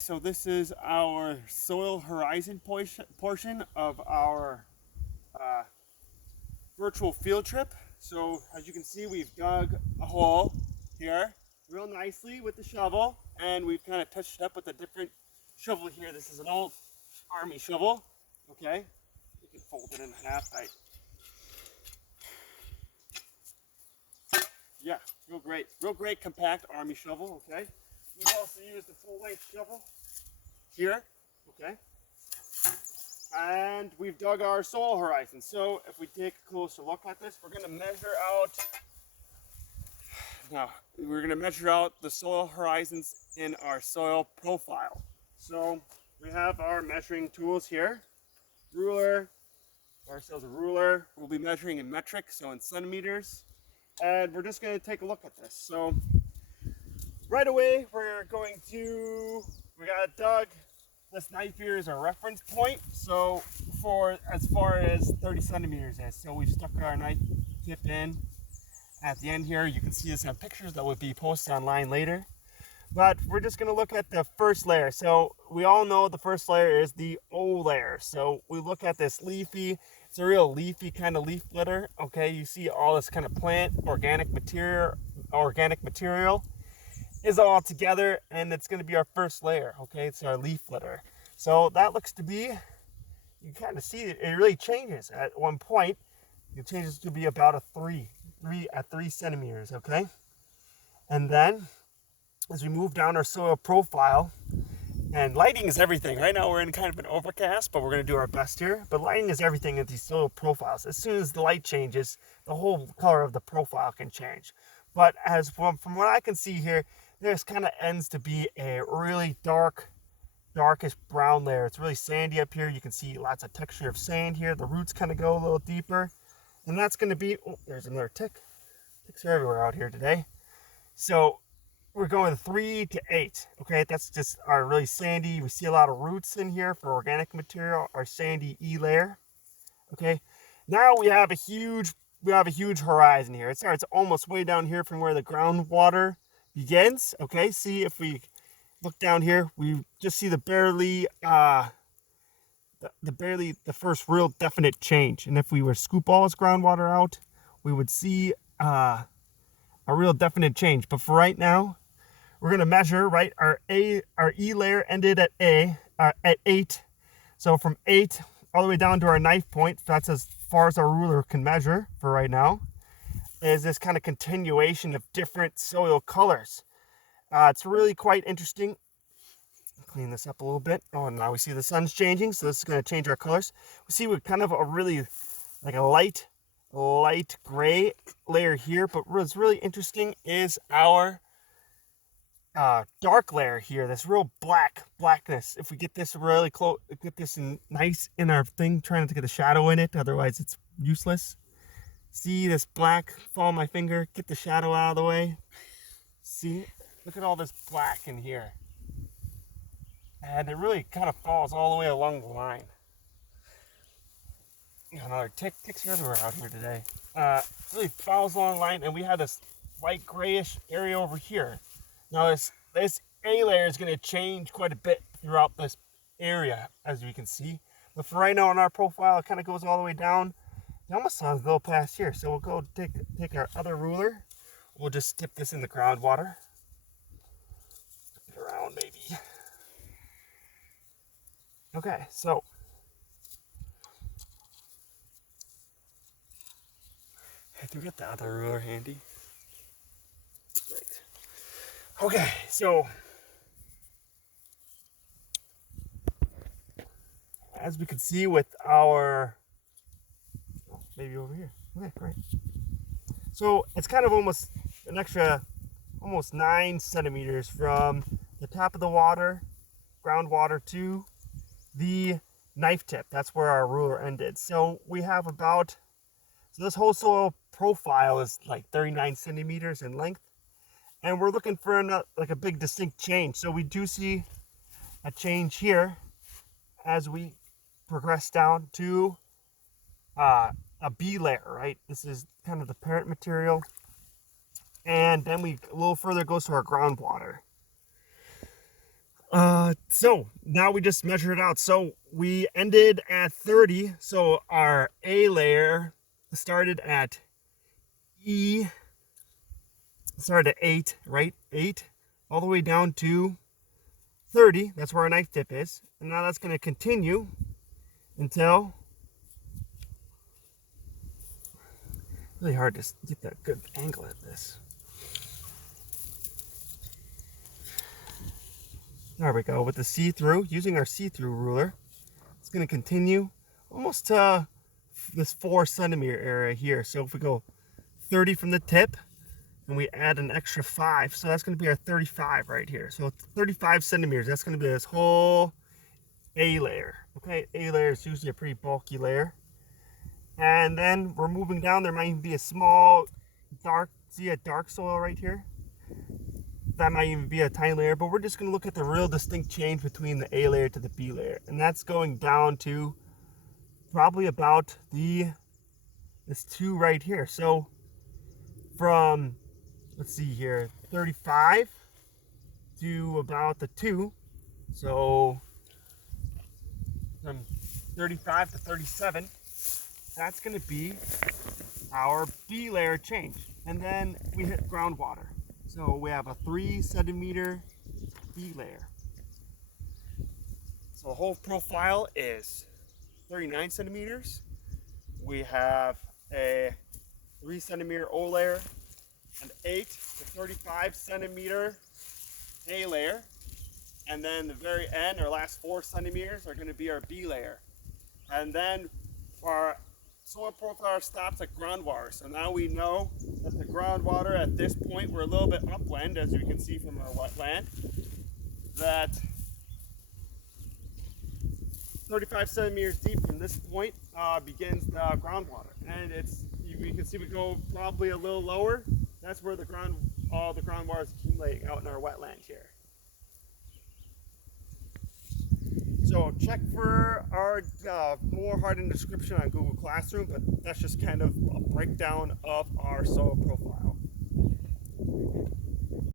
So this is our soil horizon portion of our uh, virtual field trip. So as you can see, we've dug a hole here real nicely with the shovel, and we've kind of touched it up with a different shovel here. This is an old army shovel. Okay, you can fold it in half. Yeah, real great compact army shovel. Okay, we've also used a full length shovel here. Okay, and we've dug our soil horizon. So if we take a closer look at this, we're gonna measure out the soil horizons in our soil profile. So we have our measuring tools here, ruler, ourselves a ruler. We'll be measuring in metric, so in centimeters, and we're just gonna take a look at this. So right away, we got dug. This knife here is our reference point. So for as far as 30 centimeters is. So we've stuck our knife tip in at the end here. You can see this on pictures that will be posted online later. But we're just gonna look at the first layer. So we all know the first layer is the O layer. So we look at this leafy, it's a real leafy kind of leaf litter. Okay, you see all this kind of plant, organic material is all together, and it's gonna be our first layer. Okay, it's our leaf litter. So that looks to be, you kind of see it really changes at one point. It changes to be about a three at 3 centimeters. Okay, and then as we move down our soil profile, and lighting is everything. Right now we're in kind of an overcast, but we're going to do our best here. But lighting is everything in these soil profiles. As soon as the light changes, the whole color of the profile can change. But as from what I can see here, there's kind of ends to be a really darkish brown layer. It's really sandy up here. You can see lots of texture of sand here. The roots kind of go a little deeper. And that's going to be, oh, there's another tick. Ticks are everywhere out here today. So we're going 3 to 8. Okay, that's just our really sandy. We see a lot of roots in here for organic material, our sandy E layer. Okay, now we have a huge horizon here. It starts almost way down here from where the groundwater begins. Okay, see if we look down here, we just see the first real definite change. And if we were to scoop all this groundwater out, we would see a real definite change. But for right now, we're going to measure, right, our E layer ended at at 8. So from 8 all the way down to our knife point, that's as far as our ruler can measure for right now, is this kind of continuation of different soil colors. It's really quite interesting. Clean this up a little bit. Oh, now we see the sun's changing, so this is going to change our colors. We see we kind of a really, like a light gray layer here, but what's really interesting is our dark layer here, this real blackness. If we get this really close, get this nice in our thing, trying not to get a shadow in it, otherwise it's useless. See this black fall on my finger, get the shadow out of the way. See, look at all this black in here. And it really kind of falls all the way along the line. Another ticks everywhere out here today. It really falls along the line, and we have this white grayish area over here. Now this A layer is going to change quite a bit throughout this area, as you can see. But for right now on our profile, it kind of goes all the way down. It almost sounds a little past here. So we'll go take our other ruler. We'll just dip this in the groundwater. Flip it around maybe. Okay, so I do get the other ruler handy. Great. Okay, so as we can see with our, maybe over here. Okay, great. So it's kind of almost an extra, almost 9 centimeters from the top of the water, groundwater, to the knife tip. That's where our ruler ended. So we have about, so this whole soil profile is like 39 centimeters in length. And we're looking for like a big distinct change. So we do see a change here as we progress down to a B layer, right? This is kind of the parent material. And then a little further goes to our groundwater. So now we just measure it out. So we ended at 30. So our A layer started at E, started at 8, right? 8, all the way down to 30. That's where our knife tip is. And now that's going to continue until, really hard to get that good angle at this. There we go, with the see-through, using our see-through ruler. It's going to continue almost to this 4 centimeter area here. So if we go 30 from the tip and we add an extra 5, so that's going to be our 35 right here. So 35 centimeters, that's going to be this whole A layer. Okay, A layer is usually a pretty bulky layer. And then we're moving down. There might even be a small dark, see a dark soil right here? That might even be a tiny layer, but we're just going to look at the real distinct change between the A layer to the B layer. And that's going down to probably about this 2 right here. So from, let's see here, 35 to about the 2. So from 35 to 37, that's going to be our B layer change. And then we hit groundwater. So we have a 3 centimeter B layer. So the whole profile is 39 centimeters. We have a 3 centimeter O layer, an 8 to 35 centimeter A layer, and then the very end, our last 4 centimeters are going to be our B layer. And then our soil profile stops at groundwater. So now we know that the groundwater at this point, we're a little bit upland, as you can see from our wetland, that 35 centimeters deep from this point begins the groundwater. And you can see we go probably a little lower. That's where all the groundwater is accumulating out in our wetland here. So check for our more hardened description on Google Classroom, but that's just kind of a breakdown of our soil profile.